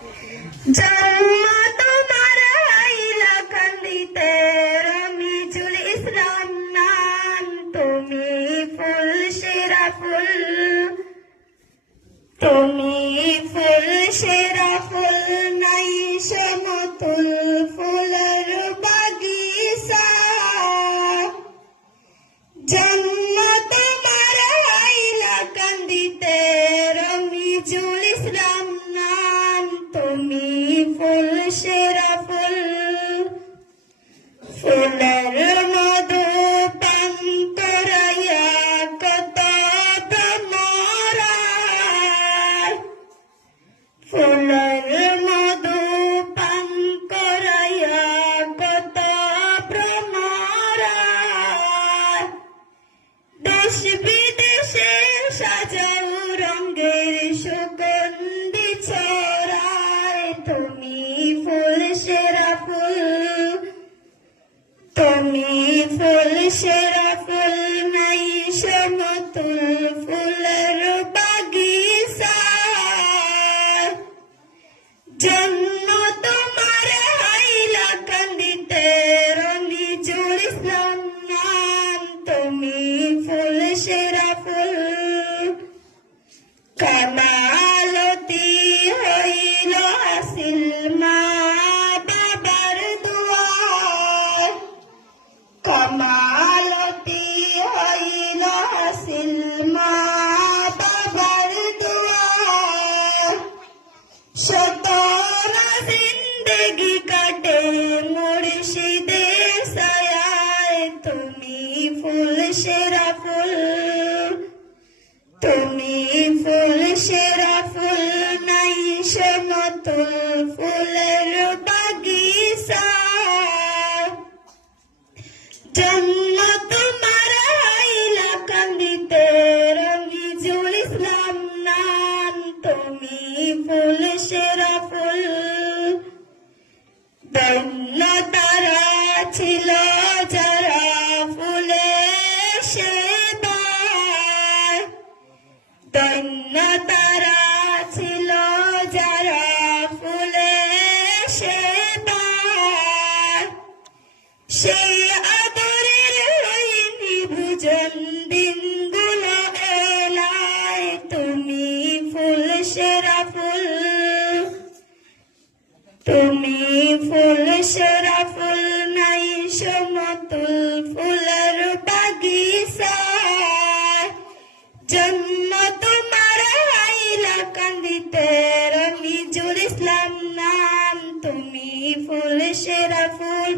জন্ম তোমার হাইলাকান্দিতে রমিজুল ইসলাম নাম, তুমি ফুল সেরা ফুল, তুমি ফুল সেরা ফুল, নাই সমতুল ফুলের বাগিচা। জন্ম তোমার হাইলাকান্দিতে রমিজুল ইসলাম নাম, তুমি ফুল সেরা ফুল, ফুলের মধু পান করাইয়া কত ভ্রমরায়, ফুলের মধু পান করাইয়া কত ভ্রমরায়। দেশ বিদেশে সাজাও রঙের সুগন্ধি ছড়ায়, তুমি ফুল সেরা ফুল, তুমি ফুল সেরা ফুল, নাই সমতুল ফুলের বাগিচা। জন্ম তোমার হাইলাকান্দিতে রমিজুল ইসলাম নাম, তুমি ফুল সেরা ফুল। কামালতি হইল হাসিল মা বাবার দুয়ার, কামালতি হইল হাসিল মা বাবার দুয়ার। শতনা জিন্দেগি কাটে মুর্শিদের ছায়ায়, তুমি ফুল সেরা ফুল, তুমি ফুল সেরা ফুল, নাই সমতুল ফুলের বাগিচা। জন্ম তোমার হাইলাকান্দিতে রমিজুল ইসলাম নাম, তুমি ফুল সেরা ফুল। ধন্য তারা ছিল যারা ফুলে সেবায়, ধন্য তারা ছিল যারা ফুলে সেবায়। সেই আদরের হইনি ভুজন দিনগুলো এলায়, তুমি ফুল সেরা ফুল, তুমি ফুল সেরা ফুল, নাই সমতুল ফুলের বাগিচা। জন্ম তোমার হাইলাকান্দিতে রমিজুল ইসলাম নাম, তুমি ফুল সেরা ফুল।